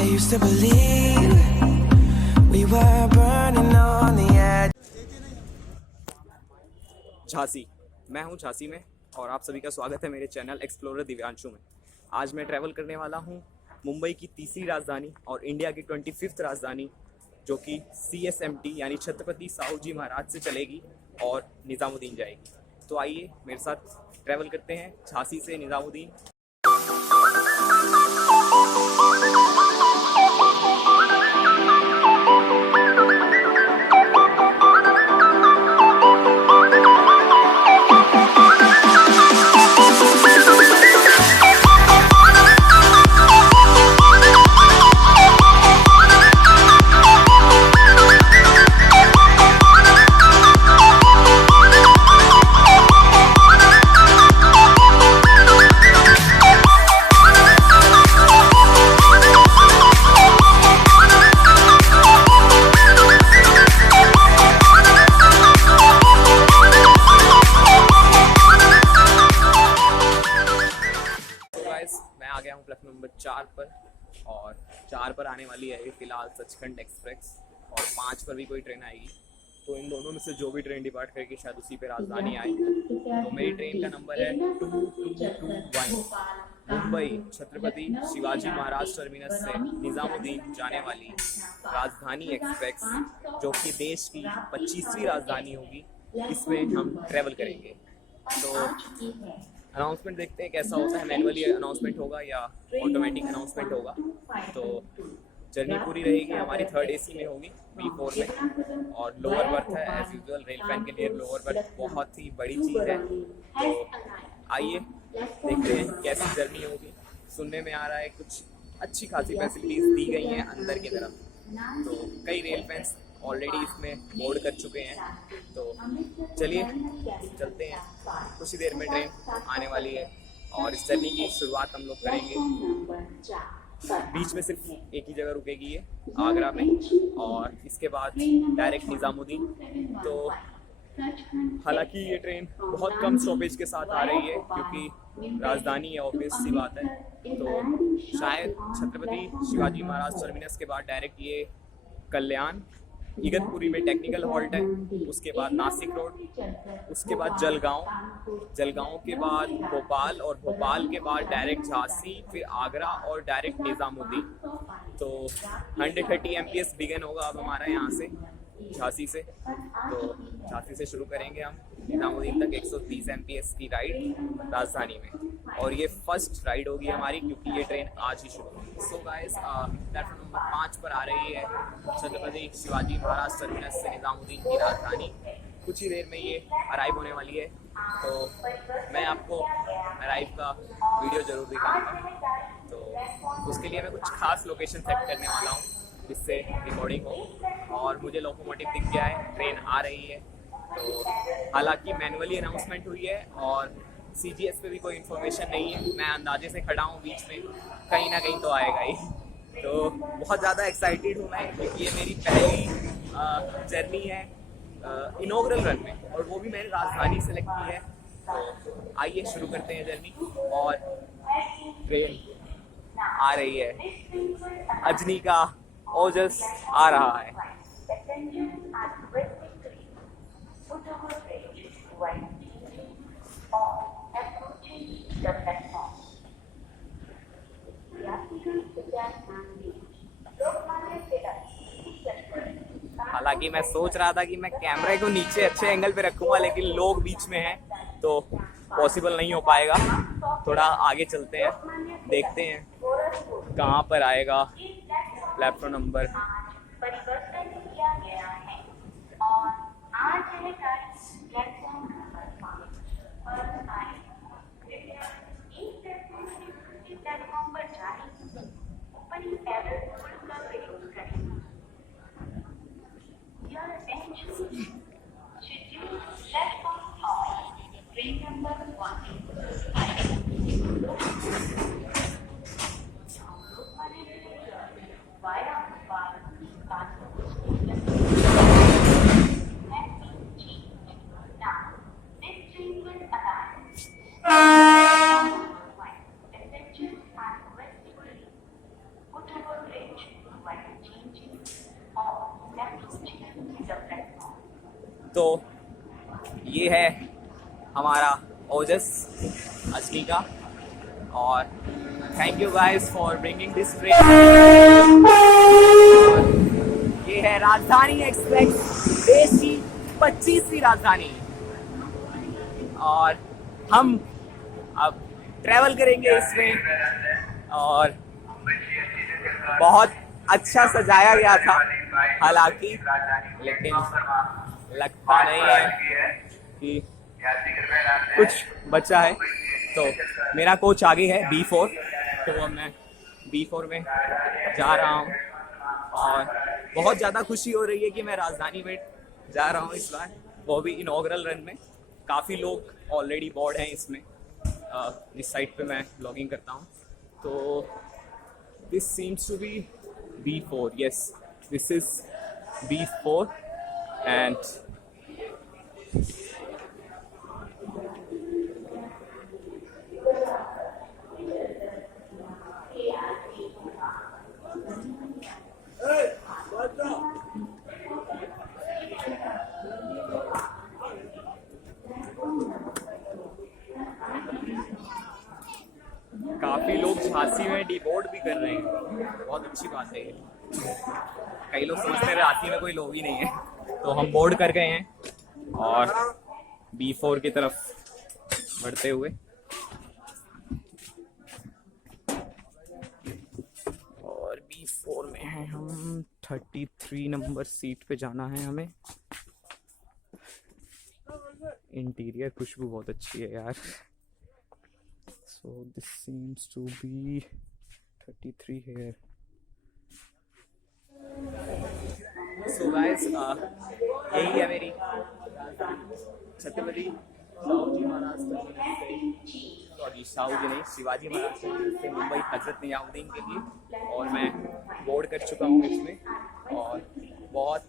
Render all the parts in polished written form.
I used to believe we were burning on the edge. Jhansi. मैं हूं झांसी में और आप सभी का स्वागत है मेरे चैनल एक्सप्लोरर दिव्यांशु में। आज मैं ट्रैवल करने वाला हूं मुंबई की तीसरी राजधानी और इंडिया की 25th राजधानी, जो कि CSMT यानी छत्रपति साहू जी महाराज से चलेगी और निज़ामुद्दीन जाएगी। तो आइए मेरे साथ ट्रैवल करते हैं झांसी से निज़ामुद्दीन। मैं आ गया हूँ प्लेटफॉर्म नंबर 4 पर और 4 पर आने वाली है फिलहाल सचखंड एक्सप्रेस और 5 पर भी कोई ट्रेन आएगी। तो इन दोनों में से जो भी ट्रेन डिपार्ट करके शायद उसी पे राजधानी आए। तो मेरी ट्रेन का नंबर है 2221 मुंबई छत्रपति शिवाजी महाराज टर्मिनस से निज़ामुद्दीन जाने वाली राजधानी एक्सप्रेस, जो कि देश की 25वीं राजधानी होगी। इसमें हम ट्रैवल करेंगे। तो अनाउंसमेंट देखते हैं कैसा होता है, मैनुअली अनाउंसमेंट होगा या ऑटोमेटिक अनाउंसमेंट होगा। तो जर्नी पूरी रहेगी हमारी 3rd AC में होगी, B4 में, और लोअर बर्थ है एज यूजुअल। रेल फैन के लिए लोअर बर्थ बहुत ही बड़ी चीज़ है। तो आइए देखते हैं कैसी जर्नी होगी। सुनने में आ रहा है कुछ अच्छी खासी फैसिलिटीज़ दी गई हैं अंदर की तरफ। तो कई रेल फैंस ऑलरेडी इसमें बोर्ड कर चुके हैं। तो चलिए चलते हैं, कुछ ही देर में ट्रेन आने वाली है और इस जर्नी की शुरुआत हम लोग करेंगे। बीच में सिर्फ एक ही जगह रुकेगी ये, आगरा में, और इसके बाद डायरेक्ट निज़ामुद्दीन। तो हालांकि ये ट्रेन बहुत कम स्टॉपेज के साथ आ रही है क्योंकि राजधानी है, ऑब्वियस सी बात है। तो शायद छत्रपति शिवाजी महाराज टर्मिनस के बाद डायरेक्ट ये कल्याण, इगतपुरी में टेक्निकल हॉल्ट है, उसके बाद नासिक रोड, उसके बाद जलगांव के बाद भोपाल, और भोपाल के बाद डायरेक्ट झांसी, फिर आगरा और डायरेक्ट निज़ामुद्दीन। तो 130 MPS बिगन होगा अब हमारा यहाँ से झांसी से। तो झांसी से शुरू करेंगे हम निज़ामुद्दीन तक 130 MPS की राइड राजधानी में, और ये फर्स्ट राइड होगी हमारी क्योंकि ये ट्रेन आज ही शुरू होगी। सो गाइस, प्लेटफॉर्म नंबर 5 पर आ रही है छत्रपति शिवाजी महाराज टर्मिनस से निज़ामुद्दीन की राजधानी। कुछ ही देर में ये अराइव होने वाली है। तो मैं आपको अराइव का वीडियो ज़रूर दिखाऊंगा। तो उसके लिए मैं कुछ खास लोकेशन सेट करने वाला हूँ जिससे रिकॉर्डिंग हो। और मुझे लोकोमोटिव दिख गया है, ट्रेन आ रही है। तो हालांकि मैनुअली अनाउंसमेंट हुई है और CGS पे भी कोई इन्फॉर्मेशन नहीं है। मैं अंदाजे से खड़ा हूँ बीच में, कहीं ना कहीं तो आएगा ही। तो बहुत ज़्यादा एक्साइटेड हूँ मैं क्योंकि ये मेरी पहली जर्नी है इनॉग्रल रन में, और वो भी मैंने राजधानी सेलेक्ट की है। तो आइए शुरू करते हैं जर्नी। और ट्रेन आ रही है, अजनी का ओजस आ रहा है। हालांकि मैं सोच रहा था कि मैं कैमरे को नीचे अच्छे एंगल पे रखूंगा, लेकिन लोग बीच में हैं तो पॉसिबल नहीं हो पाएगा। थोड़ा आगे चलते हैं, देखते हैं कहाँ पर आएगा प्लेटफॉर्म नंबर। तो ये है हमारा ओजस अजनी का, और thank you guys for bringing this train. ये है राजधानी एक्सप्रेस, देश की 25वीं राजधानी, और हम अब ट्रैवल करेंगे इसमें। और बहुत अच्छा सजाया गया था हालांकि, लेकिन लगता नहीं है कि कुछ बचा है। तो मेरा कोच आगे है B4, तो मैं B4 में जा रहा हूँ, और बहुत ज़्यादा खुशी हो रही है कि मैं राजधानी में जा रहा हूँ इस बार, वो भी इनॉग्रल रन में। काफ़ी लोग ऑलरेडी बोर्ड हैं इसमें, इस साइट पे मैं ब्लॉगिंग करता हूँ। तो this seems to be B4, yes this is B4 and काफ़ी लोग झांसी में डीबोर्ड भी कर रहे हैं, बहुत अच्छी बात है ये। कई लोग सोचते हैं झांसी में कोई लोग ही नहीं है, तो हम बोर्ड कर गए हैं और B4 की तरफ बढ़ते हुए। और B4 में हैं हम, 33 नंबर सीट पे जाना है हमें। इंटीरियर खुशबू बहुत अच्छी है यार। So this seems to be 33 here. So guys, यही है मेरी छत्रपति शिवाजी महाराज टर्मिनस से, शिवाजी महाराज टर्मिनस से मुंबई हजरत निजामुद्दीन के लिए, और मैं बोर्ड कर चुका हूँ इसमें, और बहुत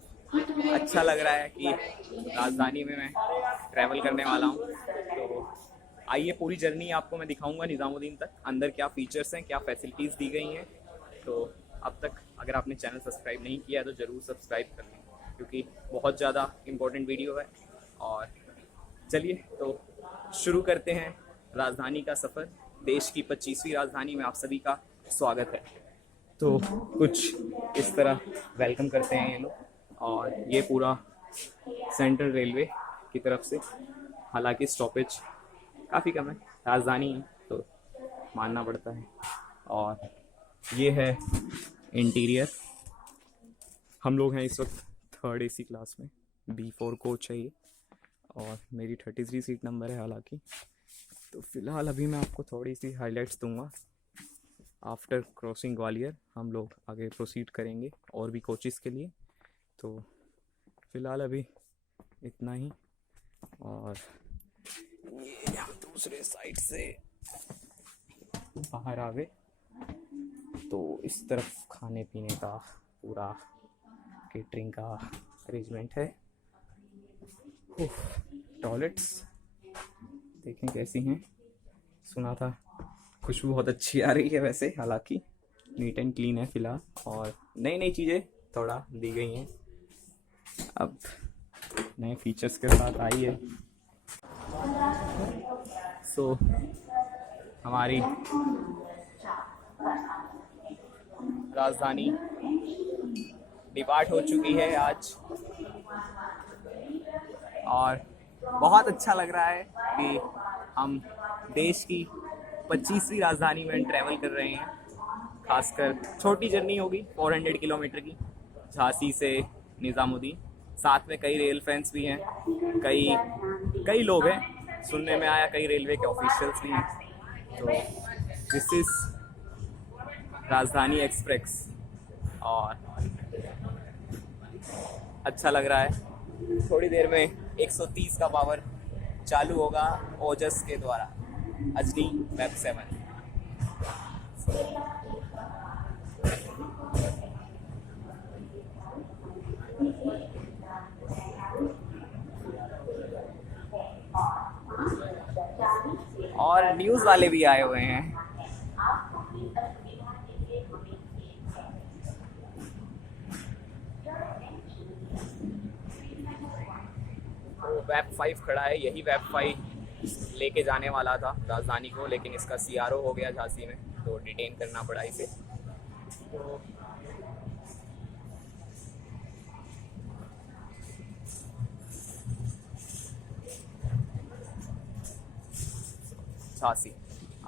अच्छा लग रहा है कि राजधानी में मैं ट्रैवल करने वाला हूँ। तो आइए पूरी जर्नी आपको मैं दिखाऊंगा निजामुद्दीन तक, अंदर क्या फीचर्स हैं, क्या फैसिलिटीज़ दी गई हैं। तो अब तक अगर आपने चैनल सब्सक्राइब नहीं किया है तो ज़रूर सब्सक्राइब कर लें, क्योंकि बहुत ज़्यादा इम्पोर्टेंट वीडियो है। और चलिए तो शुरू करते हैं राजधानी का सफ़र। देश की 25वीं राजधानी में आप सभी का स्वागत है। तो कुछ इस तरह वेलकम करते हैं ये लोग, और ये पूरा सेंट्रल रेलवे की तरफ से, हालांकि स्टॉपेज काफ़ी कम है, राजधानी है तो मानना पड़ता है। और ये है इंटीरियर। हम लोग हैं इस वक्त 3rd AC क्लास में, B4 कोच है ये, और मेरी 33 सीट नंबर है हालांकि। तो फ़िलहाल अभी मैं आपको थोड़ी सी हाइलाइट्स दूंगा। आफ्टर क्रॉसिंग ग्वालियर हम लोग आगे प्रोसीड करेंगे और भी कोचेस के लिए। तो फ़िलहाल अभी इतना ही, और ये हम दूसरे साइड से बाहर आ गए। तो इस तरफ खाने पीने का पूरा केटरिंग का अरेंजमेंट है। टॉयलेट्स देखें कैसी हैं, सुना था खुशबू बहुत अच्छी आ रही है वैसे, हालांकि नीट एंड क्लीन है फ़िलहाल, और नई नई चीज़ें थोड़ा दी गई हैं, अब नए फीचर्स के साथ आई है। सो हमारी राजधानी डिपार्ट हो चुकी है आज, और बहुत अच्छा लग रहा है कि हम देश की 25वीं राजधानी में ट्रैवल कर रहे हैं। खासकर छोटी जर्नी होगी 400 किलोमीटर की, झांसी से निज़ामुद्दीन। साथ में कई रेल फैंस भी हैं, कई लोग हैं, सुनने में आया कई रेलवे के ऑफिशियल्स भी हैं। तो दिस इज़ राजधानी एक्सप्रेस, और अच्छा लग रहा है। थोड़ी देर में 130 का पावर चालू होगा ओजस के द्वारा, अजनी वेब 7। और न्यूज़ वाले भी आए हुए हैं। वेब 5 खड़ा है, यही वेब 5 लेके जाने वाला था राजधानी को, लेकिन इसका CRO हो गया झांसी में, तो डिटेन करना पड़ा इसे। तो झांसी,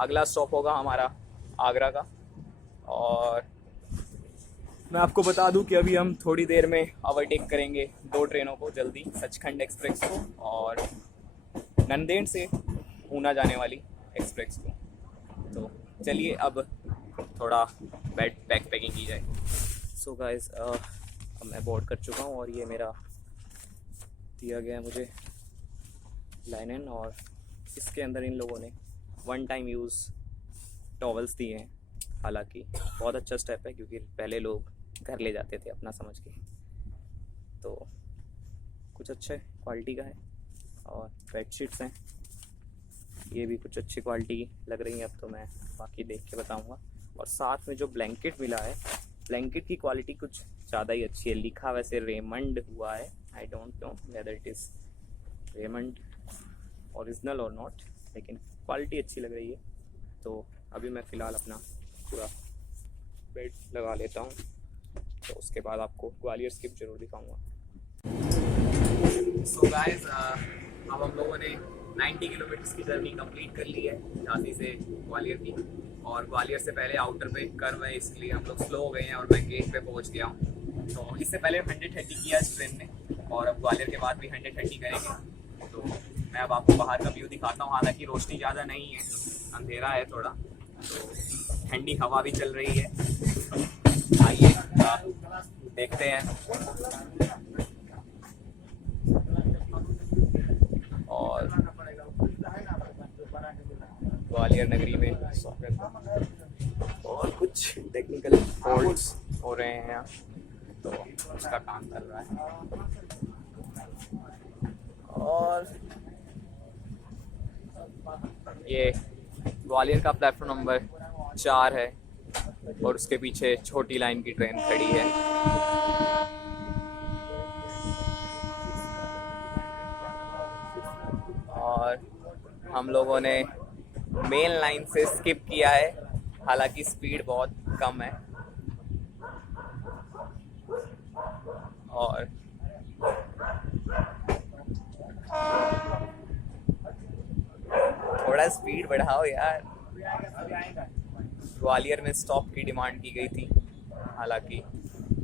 अगला स्टॉप होगा हमारा आगरा का। और मैं आपको बता दूं कि अभी हम थोड़ी देर में ओवरटेक करेंगे 2 ट्रेनों को जल्दी, सचखंड एक्सप्रेस को और नंदेड़ से ऊना जाने वाली एक्सप्रेस को। तो चलिए अब थोड़ा बेड पैकिंग की जाए। सो गाइस, अब मैं बोर्ड कर चुका हूँ और ये मेरा दिया गया है मुझे लाइनन, और इसके अंदर इन लोगों ने 1 टाइम यूज़ टॉवल्स दिए हैं। हालांकि बहुत अच्छा स्टेप है, क्योंकि पहले लोग घर ले जाते थे अपना समझ के, तो कुछ अच्छे क्वालिटी का है। और बेडशीट्स हैं, ये भी कुछ अच्छी क्वालिटी की लग रही है, अब तो मैं बाकी देख के बताऊंगा। और साथ में जो ब्लैंकेट मिला है, ब्लैंकेट की क्वालिटी कुछ ज़्यादा ही अच्छी है। लिखा वैसे रेमंड हुआ है, I don't know whether it is Raymond original और नॉट, लेकिन क्वालिटी अच्छी लग रही है। तो अभी मैं फ़िलहाल अपना पूरा बेड लगा लेता हूँ, तो उसके बाद आपको ग्वालियर स्किप जरूर दिखाऊंगा। सो गाइस, अब हम लोगों ने 90 किलोमीटर्स की जर्नी कंप्लीट कर ली है झांसी से ग्वालियर की, और ग्वालियर से पहले आउटर पे कर्व है, इसलिए हम लोग स्लो हो गए हैं और मैं गेट पे पहुंच गया हूँ। तो इससे पहले 130 किया इस ट्रेन ने, और अब ग्वालियर के बाद भी 130 करेंगे। तो मैं अब आपको बाहर का व्यू दिखाता हूँ। हालांकि रोशनी ज़्यादा नहीं है, अंधेरा है थोड़ा, तो ठंडी हवा भी चल रही है। आइए देखते हैं। और ग्वालियर नगरी में स्वागत, और कुछ टेक्निकल फॉल्ट्स हो रहे हैं यहाँ, तो उसका काम कर रहा है। और ये ग्वालियर का प्लेटफॉर्म नंबर 4 है, और उसके पीछे छोटी लाइन की ट्रेन खड़ी है। और हम लोगों ने मेन लाइन से स्किप किया है, हालांकि स्पीड बहुत कम है। और थोड़ा स्पीड बढ़ाओ यार। ग्वालियर में स्टॉप की डिमांड की गई थी, हालांकि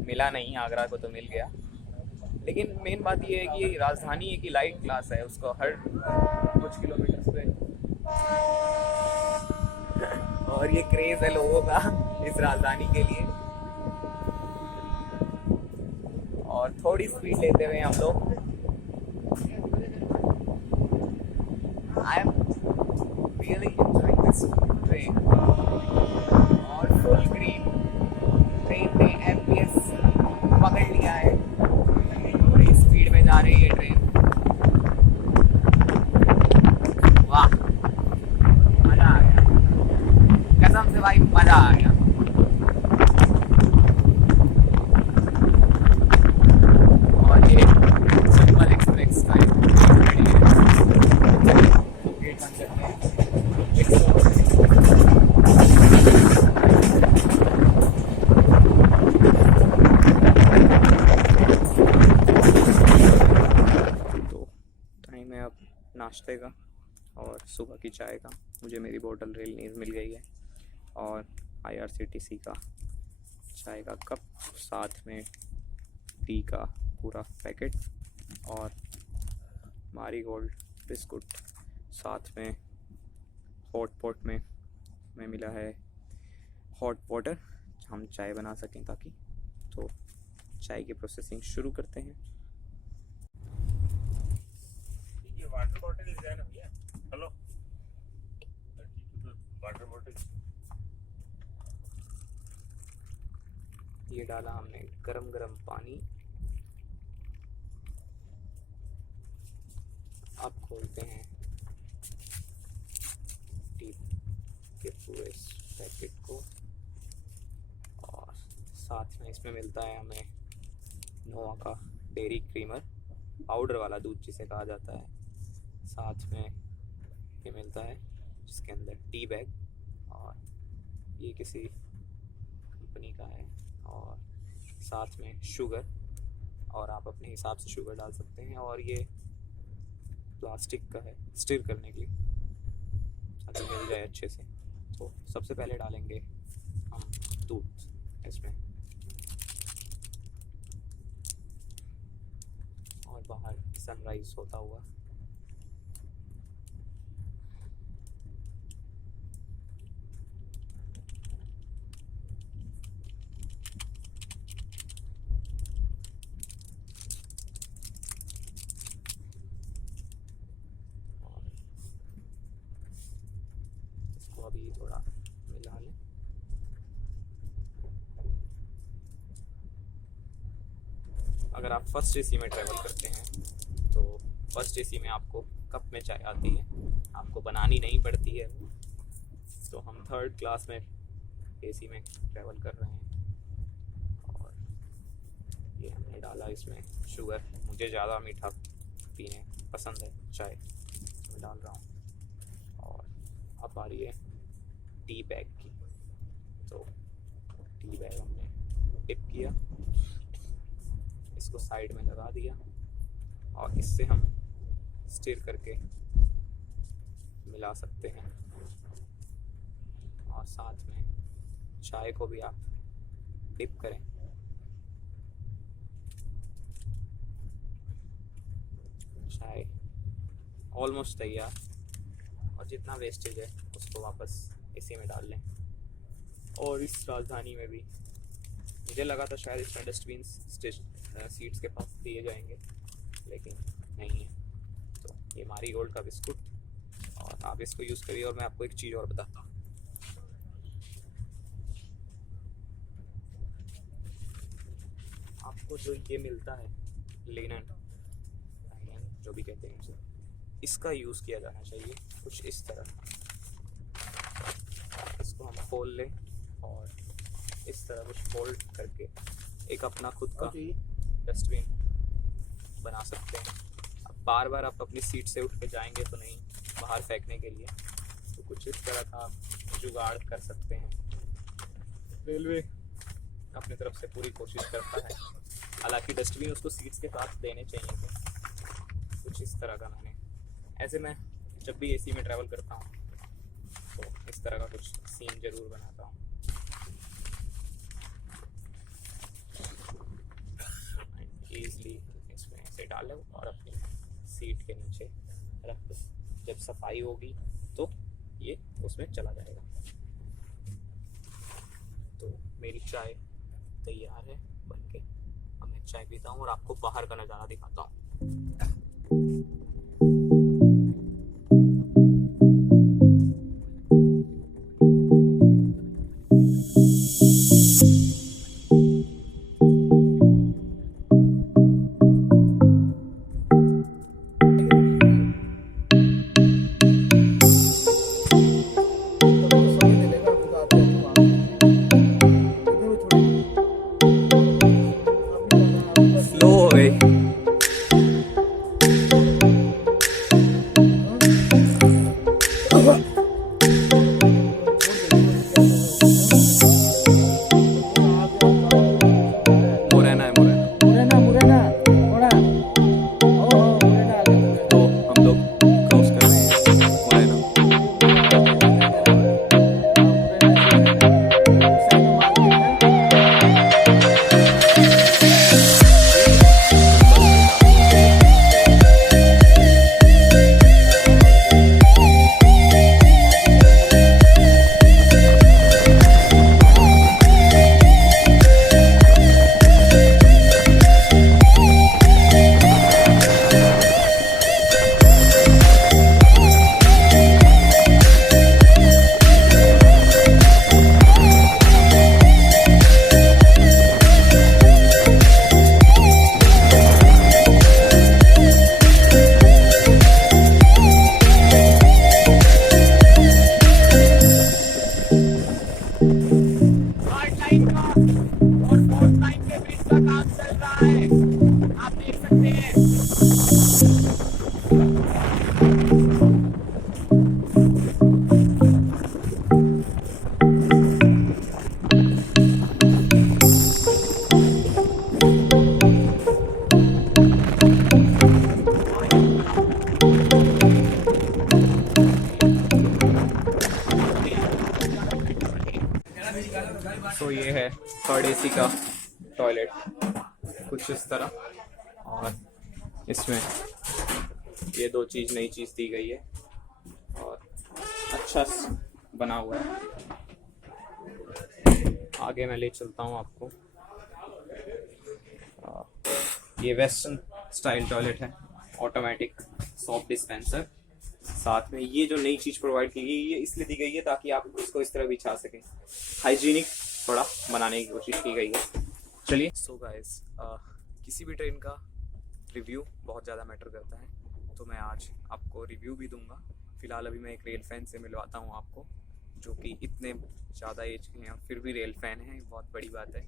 मिला नहीं, आगरा को तो मिल गया। लेकिन मेन बात ये है कि राजधानी एक ही लाइट क्लास है, उसको हर कुछ किलोमीटर पे, और ये क्रेज है लोगों का इस राजधानी के लिए। और थोड़ी स्पीड लेते हुए हम लोग, I am really enjoying this train. और फुल ग्रीन, ट्रेन ने एमपीएस पकड़ लिया है, पूरी स्पीड में जा रही है ट्रेन। वाह, मजा आ गया, कसम से भाई मजा आ गया। और ये चंबल एक्सप्रेस का गेट बंद करते हैं। तो टाइम है अब नाश्ते का और सुबह की चाय का। मुझे मेरी बोतल रेल नीज मिल गई है, और IRCTC का चाय का कप, साथ में टी का पूरा पैकेट, और मारीगोल्ड बिस्कुट, साथ में हॉट पॉट में हमें मिला है हॉट वाटर, हम चाय बना सकें ताकि। तो चाय की प्रोसेसिंग शुरू करते हैं। ये वाटर बॉटल है ना भैया, हेलो वाटर बॉटल। ये डाला हमने गरम गरम पानी। अब खोलते हैं टी के पूरे पैकेट को, और साथ में इसमें मिलता है हमें नोवा का डेयरी क्रीमर, पाउडर वाला दूध जिसे कहा जाता है। साथ में ये मिलता है जिसके अंदर टी बैग, और ये किसी कंपनी का है। और साथ में शुगर, और आप अपने हिसाब से शुगर डाल सकते हैं। और ये प्लास्टिक का है स्टिर करने के लिए, ताकि मिल जाए अच्छे से। तो सबसे पहले डालेंगे हम दूध इसमें, और बाहर सनराइज होता हुआ अभी थोड़ा मिला लें। अगर आप फर्स्ट एसी में ट्रैवल करते हैं तो फर्स्ट एसी में आपको कप में चाय आती है, आपको बनानी नहीं पड़ती है। तो हम थर्ड क्लास में एसी में ट्रैवल कर रहे हैं, और ये हमने डाला इसमें शुगर। मुझे ज़्यादा मीठा पीने पसंद है चाय, मैं डाल रहा हूँ। और अब आ रही है टी बैग की। तो टी बैग हमने टिप किया, इसको साइड में लगा दिया, और इससे हम स्टिर करके मिला सकते हैं। और साथ में चाय को भी आप डिप करें। चाय ऑलमोस्ट तैयार, और जितना वेस्टेज है उसको वापस इसी में डाल लें। और इस राजधानी में भी मुझे लगा था शायद इसमें डस्टबिन सीट्स के पास दिए जाएंगे, लेकिन नहीं है। तो ये मारी गोल्ड का बिस्कुट, और आप इसको यूज़ करिए। और मैं आपको एक चीज़ और बताता हूँ, आपको जो ये मिलता है लिनन जो भी कहते हैं उसे, इसका यूज़ किया जाना चाहिए कुछ इस तरह। इसको हम खोल लें और इस तरह कुछ फोल्ड करके एक अपना खुद का डस्टबिन बना सकते हैं। अब बार बार आप अपनी सीट से उठ के जाएंगे तो नहीं, बाहर फेंकने के लिए, तो कुछ इस तरह का जुगाड़ कर सकते हैं। रेलवे अपनी तरफ से पूरी कोशिश करता है, हालांकि डस्टबिन उसको सीट्स के साथ देने चाहिए थे। कुछ इस तरह का मैंने, ऐसे मैं जब भी एसी में ट्रैवल करता हूँ तो इस तरह का कुछ सीन ज़रूर बनाता हूँ। ईज़िली इसमें ऐसे डालो और अपनी सीट के नीचे रख दो। जब सफाई होगी तो ये उसमें चला जाएगा। तो मेरी चाय तैयार है बनके। अब मैं चाय पीता हूँ और आपको बाहर का नज़ारा दिखाता हूँ। स्लो हो गई। मुरैना है, मुरैना। तो हम लोग क्रॉस कर रहे हैं मुरैना। थर्ड लाइन का और फोर्थ लाइन के बीच का काम चल रहा है, आप देख सकते हैं। थर्ड एसी का टॉयलेट कुछ इस तरह, और इसमें ये दो चीज़ नई चीज़ दी गई है और अच्छा बना हुआ है। आगे मैं ले चलता हूँ आपको। ये वेस्टर्न स्टाइल टॉयलेट है, ऑटोमेटिक सॉप डिस्पेंसर। साथ में ये जो नई चीज़ प्रोवाइड की गई ये इसलिए दी गई है ताकि आप इसको इस तरह बिछा सकें, हाइजीनिक थोड़ा बनाने की कोशिश की गई है। चलिए, सो गाइस, किसी भी ट्रेन का रिव्यू बहुत ज़्यादा मैटर करता है, तो मैं आज आपको रिव्यू भी दूंगा। फ़िलहाल अभी मैं एक रेल फ़ैन से मिलवाता हूँ आपको, जो कि इतने ज़्यादा एज के हैं और फिर भी रेल फ़ैन हैं, बहुत बड़ी बात है।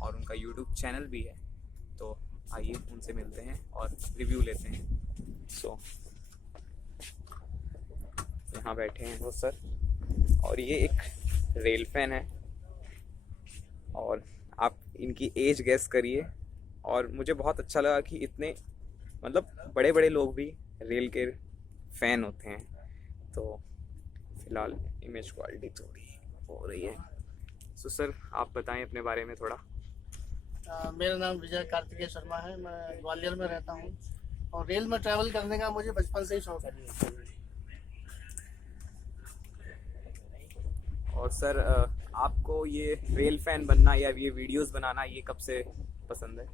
और उनका यूट्यूब चैनल भी है, तो आइए उनसे मिलते हैं और रिव्यू लेते हैं। सो यहाँ बैठे हैं वो सर, और ये एक रेल फ़ैन है और आप इनकी एज गेस करिए। और मुझे बहुत अच्छा लगा कि इतने मतलब बड़े बड़े लोग भी रेल के फ़ैन होते हैं। तो फिलहाल इमेज क्वालिटी थोड़ी हो रही है। सो सर, आप बताएं अपने बारे में थोड़ा। मेरा नाम विजय कार्तिकेय शर्मा है। मैं ग्वालियर में रहता हूँ और रेल में ट्रैवल करने का मुझे बचपन से ही शौक है। और सर, आपको ये रेल फैन बनना या ये वीडियोस बनाना ये कब से पसंद है?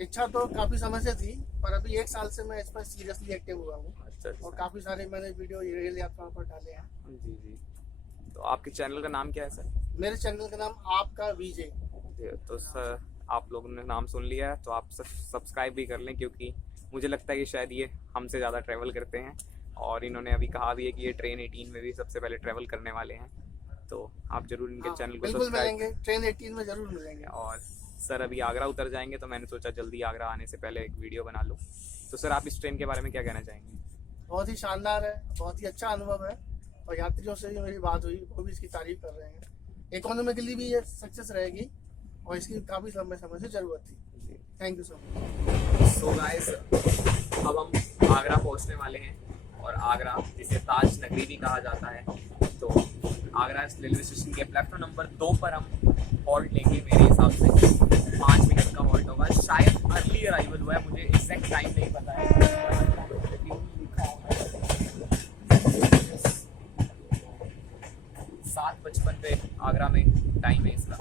इच्छा तो काफ़ी समय से थी, पर अभी 1 साल से मैं इस पर सीरियसली एक्टिव हुआ हूँ। अच्छा। और काफ़ी सारे मैंने वीडियो रेल यात्राओं पर डाले हैं। जी जी। तो आपके चैनल का नाम क्या है सर? मेरे चैनल का नाम आपका विजय। तो सर, आप लोगों ने नाम सुन लिया है तो आप सब्सक्राइब भी कर लें, क्योंकि मुझे लगता है कि शायद ये हमसे ज़्यादा ट्रैवल करते हैं। और इन्होंने अभी कहा भी है कि ये ट्रेन 18 में भी सबसे पहले ट्रैवल करने वाले हैं, तो आप ज़रूर इनके चैनल को बिल्कुल सब्सक्राइब मिलेंगे, ट्रेन 18 में ज़रूर मिलेंगे। और सर अभी आगरा उतर जाएंगे, तो मैंने सोचा जल्दी आगरा आने से पहले एक वीडियो बना लूँ। तो सर, आप इस ट्रेन के बारे में क्या कहना चाहेंगे? बहुत ही शानदार है, बहुत ही अच्छा अनुभव है और यात्रियों से भी मेरी बात हुई, वो भी इसकी तारीफ कर रहे हैं। इकोनॉमिकली भी ये सक्सेस रहेगी और इसकी काफ़ी लंबे समय से ज़रूरत थी। Thank you so much. So guys, अब हम आगरा पहुंचने वाले हैं, और आगरा जिसे ताज नगरी भी कहा जाता है, तो आगरा रेलवे स्टेशन के प्लेटफॉर्म नंबर 2 पर हम हॉल्ट लेंगे। मेरे हिसाब से 5 मिनट का हॉल्ट होगा, शायद अर्ली अराइवल हुआ है, मुझे एग्जैक्ट टाइम नहीं पता है। 7:55 पे आगरा में टाइम है इसका,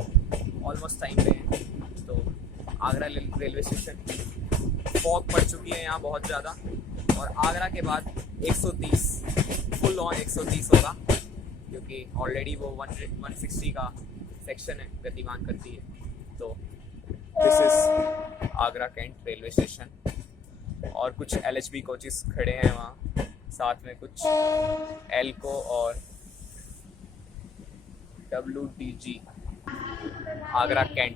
ऑलमोस्ट टाइम पे है। तो आगरा रेलवे स्टेशन फॉग पड़ चुकी है यहाँ बहुत ज़्यादा, और आगरा के बाद 130 फुल ऑन 130 होगा, क्योंकि ऑलरेडी वो 160 का सेक्शन है, गतिमान करती है। तो this is Agra cantt railway station, और कुछ LHB कोचेस खड़े हैं वहाँ, साथ में कुछ एल्को और WDG आगरा कैंट।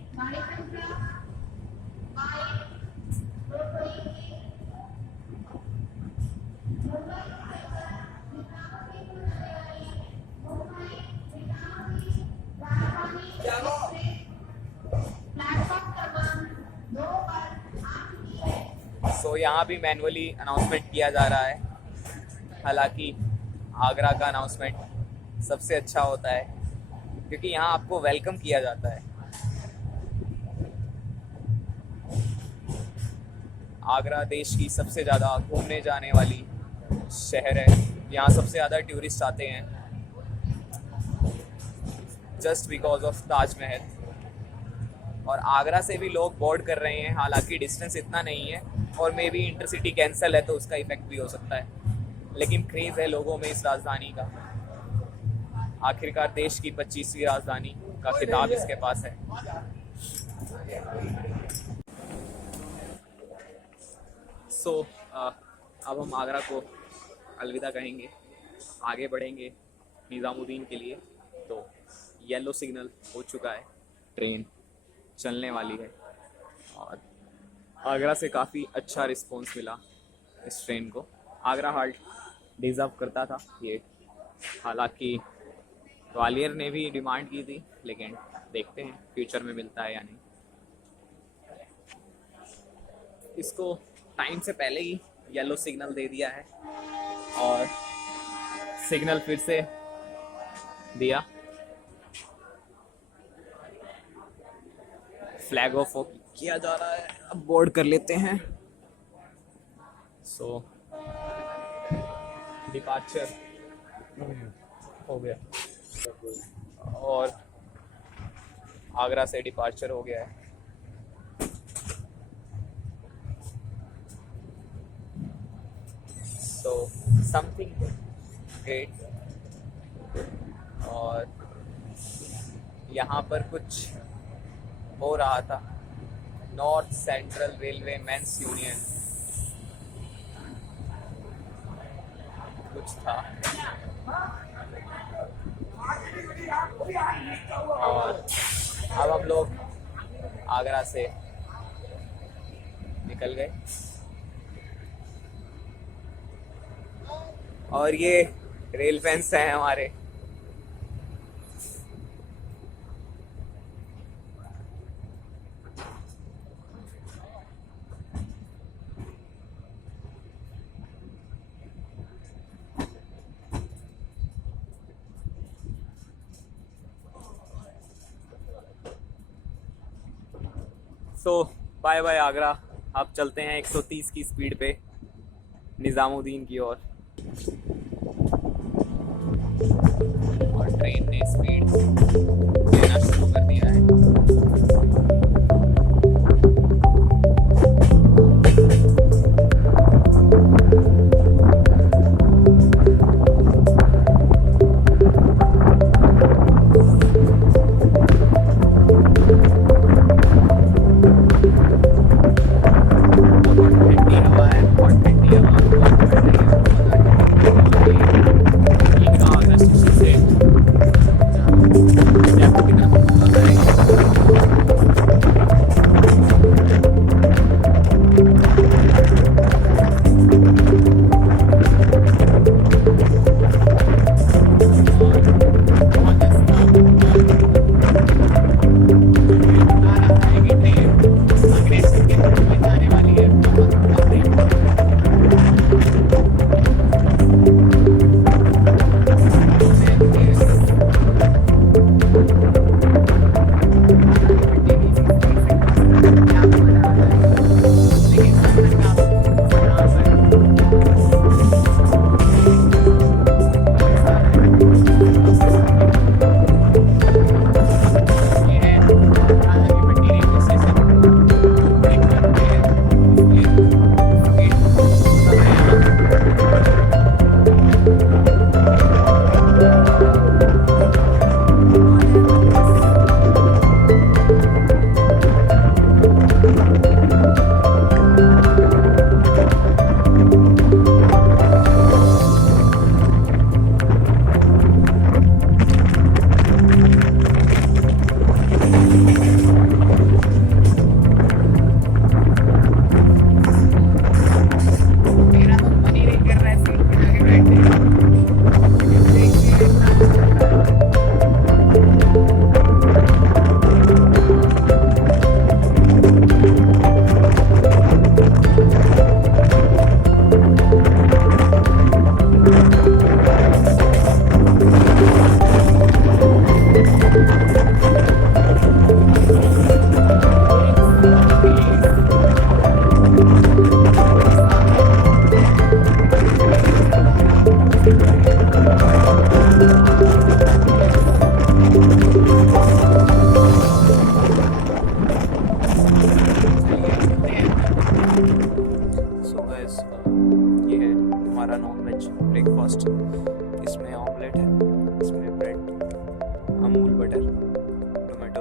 सो यहाँ भी मैनुअली अनाउंसमेंट किया जा रहा है, हालांकि आगरा का अनाउंसमेंट सबसे अच्छा होता है, क्योंकि यहाँ आपको वेलकम किया जाता है। आगरा देश की सबसे ज़्यादा घूमने जाने वाली शहर है, यहाँ सबसे ज़्यादा टूरिस्ट आते हैं जस्ट बिकॉज ऑफ ताजमहल। और आगरा से भी लोग बोर्ड कर रहे हैं, हालांकि डिस्टेंस इतना नहीं है, और मे बी इंटरसिटी कैंसिल है तो उसका इफेक्ट भी हो सकता है, लेकिन क्रेज़ है लोगों में इस राजधानी का। आखिरकार देश की 25वीं राजधानी का खिताब इसके पास है। सो अब हम आगरा को अलविदा कहेंगे, आगे बढ़ेंगे निज़ामुद्दीन के लिए। तो येलो सिग्नल हो चुका है, ट्रेन चलने वाली है, और आगरा से काफ़ी अच्छा रिस्पॉन्स मिला इस ट्रेन को। आगरा हाल्ट डिज़र्व करता था ये, हालांकि ग्वालियर ने भी डिमांड की थी, लेकिन देखते हैं फ्यूचर में मिलता है या नहीं। इसको टाइम से पहले ही येलो सिग्नल दे दिया है, और सिग्नल फिर से दिया। फ्लैग ऑफ किया जा रहा है, अब बोर्ड कर लेते हैं। सो डिपार्चर हो गया और आगरा से डिपार्चर हो गया है। So something great. और यहाँ पर कुछ हो रहा था, north central railway mens union कुछ था। और अब हम लोग आगरा से निकल गए और ये रेल फैंस हैं हमारे। सो बाय बाय आगरा। आप चलते हैं 130 की स्पीड पे निज़ामुद्दीन की ओर। और ट्रेन ने स्पीड देना शुरू कर दिया है।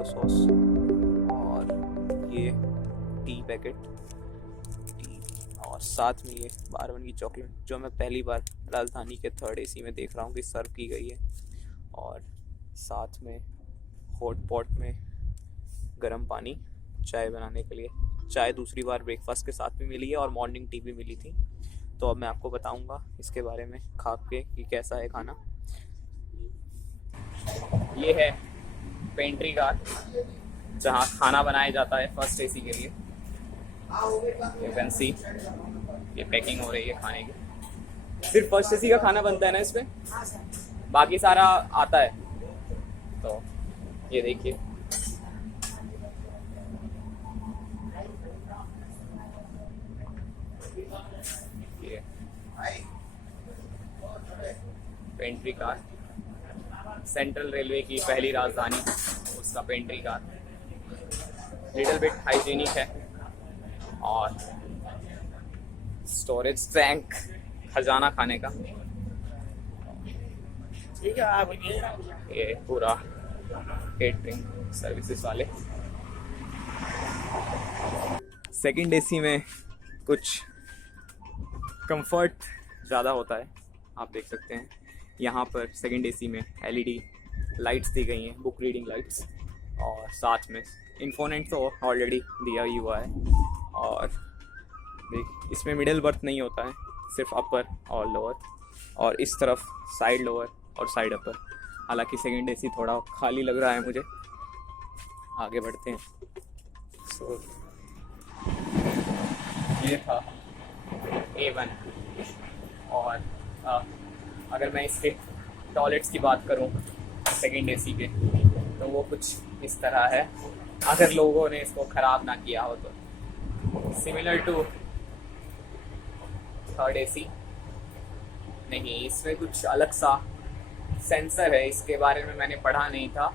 सॉस और ये टी पैकेट टी, और साथ में ये बारबन की चॉकलेट जो मैं पहली बार राजधानी के 3rd AC में देख रहा हूँ कि सर्व की गई है। और साथ में हॉट पॉट में गर्म पानी चाय बनाने के लिए। चाय दूसरी बार ब्रेकफास्ट के साथ भी मिली है और मॉर्निंग टी भी मिली थी। तो अब मैं आपको बताऊंगा इसके बारे में खा के कि कैसा है खाना। ये है पेंट्री कार जहाँ खाना बनाया जाता है 1st AC के लिए। यू कैन सी ये पैकिंग हो रही है खाने की। सिर्फ 1st AC का खाना बनता है ना इसमें, बाकी सारा आता है। तो ये देखिए पेंट्री कार, सेंट्रल रेलवे की पहली राजधानी, उसका pantry car, little bit hygienic है। और स्टोरेज टैंक, खजाना खाने का, ठीक है आप ये पूरा केटरिंग सर्विसेज वाले। सेकंड एसी में कुछ कंफर्ट ज़्यादा होता है, आप देख सकते हैं। यहाँ पर सेकंड एसी में एलईडी लाइट्स दी गई हैं, बुक रीडिंग लाइट्स, और साथ में इन्फोनेंट तो ऑलरेडी दिया ही हुआ है। और देख, इसमें मिडिल बर्थ नहीं होता है, सिर्फ अपर और लोअर, और इस तरफ साइड लोअर और साइड अपर। हालांकि सेकंड एसी थोड़ा खाली लग रहा है मुझे। आगे बढ़ते हैं। सो ये था A1। और अगर मैं इसके टॉयलेट्स की बात करूं सेकंड एसी के, तो वो कुछ इस तरह है, अगर लोगों ने इसको ख़राब ना किया हो तो। सिमिलर टू थर्ड एसी नहीं, इसमें कुछ अलग सा सेंसर है, इसके बारे में मैंने पढ़ा नहीं था।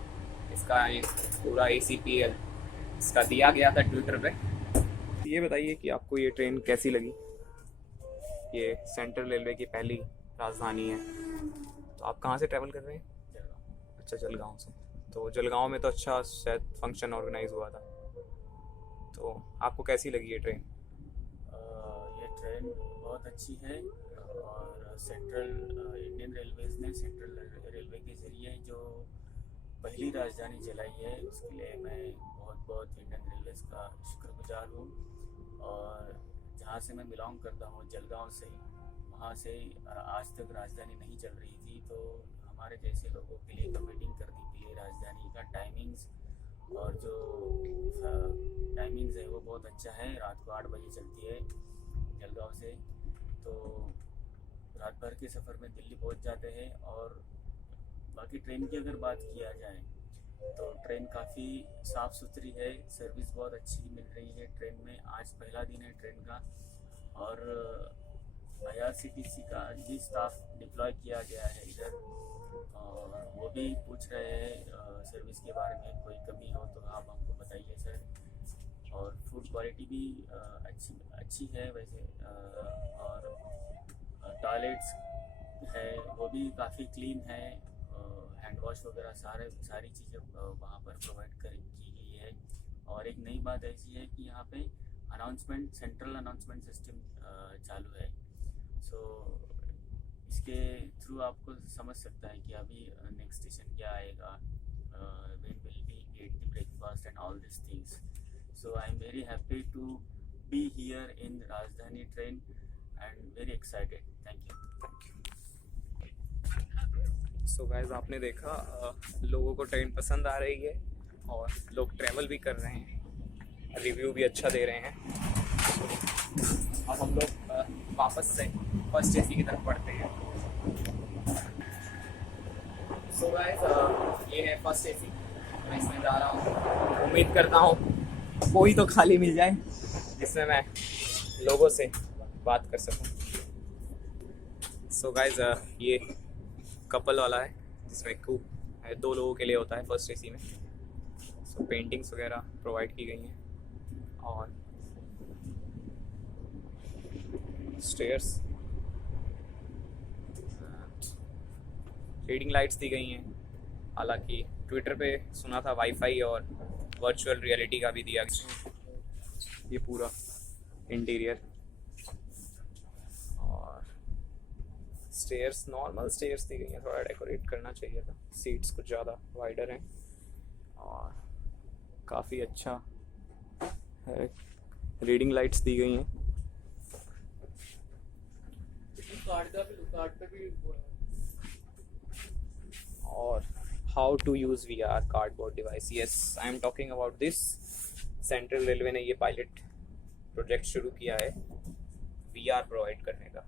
इसका एक पूरा ACPL इसका दिया गया था ट्विटर पे। ये बताइए कि आपको ये ट्रेन कैसी लगी? ये सेंट्रल रेलवे की पहली राजधानी है। तो आप कहाँ से ट्रैवल कर रहे हैं? जलगांव। अच्छा, जलगांव से। तो जलगांव में तो अच्छा शायद फंक्शन ऑर्गेनाइज हुआ था, तो आपको कैसी लगी ये ट्रेन? ये ट्रेन बहुत अच्छी है। और सेंट्रल इंडियन रेलवेज़ ने सेंट्रल रेलवे के ज़रिए जो पहली राजधानी चलाई है, उसके लिए मैं बहुत इंडियन रेलवेज़ का शुक्रगुजार हूँ। और जहाँ से मैं बिलोंग करता हूँ, जलगांव से, वहाँ से आज तक राजधानी नहीं चल रही थी। तो हमारे जैसे लोगों के लिए कम्यूटिंग करने के लिए राजधानी का टाइमिंग्स और जो टाइमिंग्स है वो बहुत अच्छा है। रात को 8 बजे चलती है जलगांव से, तो रात भर के सफ़र में दिल्ली पहुंच जाते हैं। और बाकी ट्रेन की अगर बात किया जाए तो ट्रेन काफ़ी साफ़ सुथरी है, सर्विस बहुत अच्छी मिल रही है ट्रेन में। आज पहला दिन है ट्रेन का, और IRCTC का भी स्टाफ डिप्लॉय किया गया है इधर, और वो भी पूछ रहे हैं सर्विस के बारे में, कोई कमी हो तो आप हमको बताइए सर। और फूड क्वालिटी भी अच्छी है वैसे। और टॉयलेट्स है वो भी काफ़ी क्लीन है, हैंड वॉश वगैरह सारी चीज़ें वहाँ पर प्रोवाइड की गई है। और एक नई बात ऐसी है कि यहाँ पे सेंट्रल अनाउंसमेंट सिस्टम चालू है। सो इसके थ्रू आपको समझ सकता है कि अभी नेक्स्ट स्टेशन क्या आएगा, when will we get the breakfast and all these things. So I am very happy to be here in Rajdhani train and very excited. Thank you. So guys, आपने देखा लोगों को ट्रेन पसंद आ रही है और लोग ट्रैवल भी कर रहे हैं, रिव्यू भी अच्छा दे रहे हैं। अब हम लोग वापस से फर्स्ट एसी की तरफ बढ़ते हैं। सो गाइस, ये है फर्स्ट एसी, मैं इसमें जा रहा हूँ। उम्मीद करता हूँ कोई तो खाली मिल जाए जिसमें मैं लोगों से बात कर सकूँ। सो गाइस, ये कपल वाला है जिसमें खूब 2 लोगों के लिए होता है फर्स्ट एसी में। सो पेंटिंग्स वगैरह प्रोवाइड की गई हैं, और स्टेयर्स, रीडिंग लाइट्स दी गई हैं। हालांकि ट्विटर पे सुना था वाईफाई और वर्चुअल रियलिटी का भी दिया गया। ये पूरा इंटीरियर, और स्टेयर्स, नॉर्मल स्टेयर्स दी गई हैं, थोड़ा डेकोरेट करना चाहिए था। सीट्स कुछ ज़्यादा वाइडर हैं और काफ़ी अच्छा है। रीडिंग लाइट्स दी गई हैं। और how to use VR cardboard device, yes I am talking about this. Central railway ने ये पायलट प्रोजेक्ट शुरू किया है VR प्रोवाइड करने का।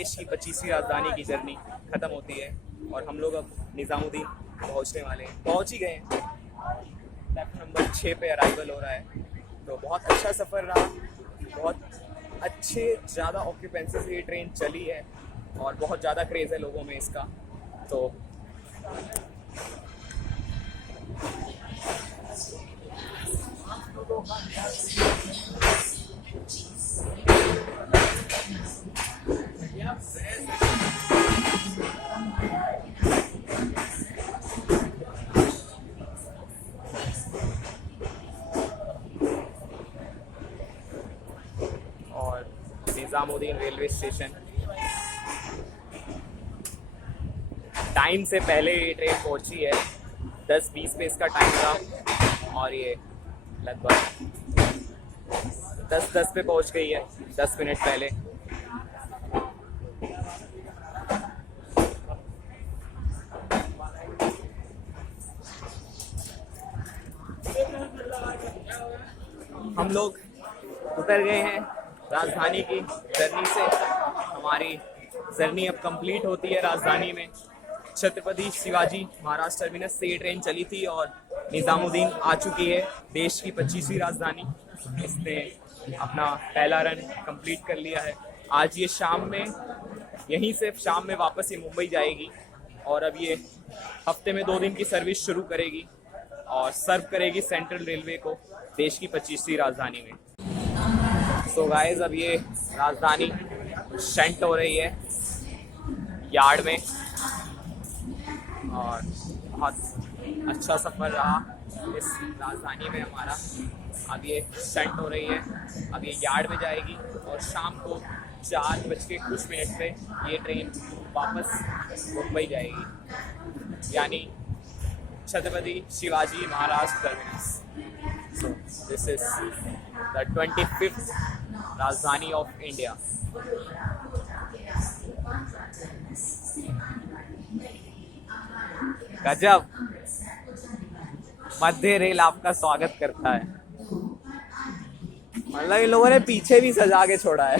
देश की 25वीं राजधानी की जर्नी ख़त्म होती है और हम लोग अब निज़ामुद्दीन पहुंचने वाले हैं, पहुंच ही गए हैं। प्लेटफॉर्म नंबर 6 पे अराइवल हो रहा है। तो बहुत अच्छा सफ़र रहा, बहुत अच्छे ज़्यादा ऑक्यूपेंसी से ये ट्रेन चली है और बहुत ज़्यादा क्रेज़ है लोगों में इसका। तो और निज़ामुद्दीन रेलवे स्टेशन, टाइम से पहले ये ट्रेन पहुंची है। 10:20 पे इसका टाइम था और ये लगभग 10:10 पे पहुंच गई है, 10 मिनट पहले। हम लोग उतर गए हैं राजधानी की जर्नी से। हमारी जर्नी अब कंप्लीट होती है राजधानी में। छत्रपति शिवाजी महाराज टर्मिनस से ये ट्रेन चली थी और निज़ामुद्दीन आ चुकी है, देश की 25वीं राजधानी। इसने अपना पहला रन कंप्लीट कर लिया है। आज ये शाम में, यहीं से शाम में वापस ये मुंबई जाएगी और अब ये हफ्ते में 2 दिन की सर्विस शुरू करेगी और सर्व करेगी सेंट्रल रेलवे को, देश की 25वीं राजधानी में। सो गाइस, अब ये राजधानी शंट हो रही है यार्ड में और बहुत अच्छा सफ़र रहा इस राजधानी में हमारा। अब ये शंट हो रही है, अब ये यार्ड में जाएगी और शाम को 4:00 पे ये ट्रेन वापस मुंबई जाएगी, यानी Chhatrapati Shivaji Maharaj terminus. So this is the 25th राजधानी ऑफ इंडिया। गजब, मध्य रेल आपका स्वागत करता है। मतलब इन लोगों ने पीछे भी सजा के छोड़ा है।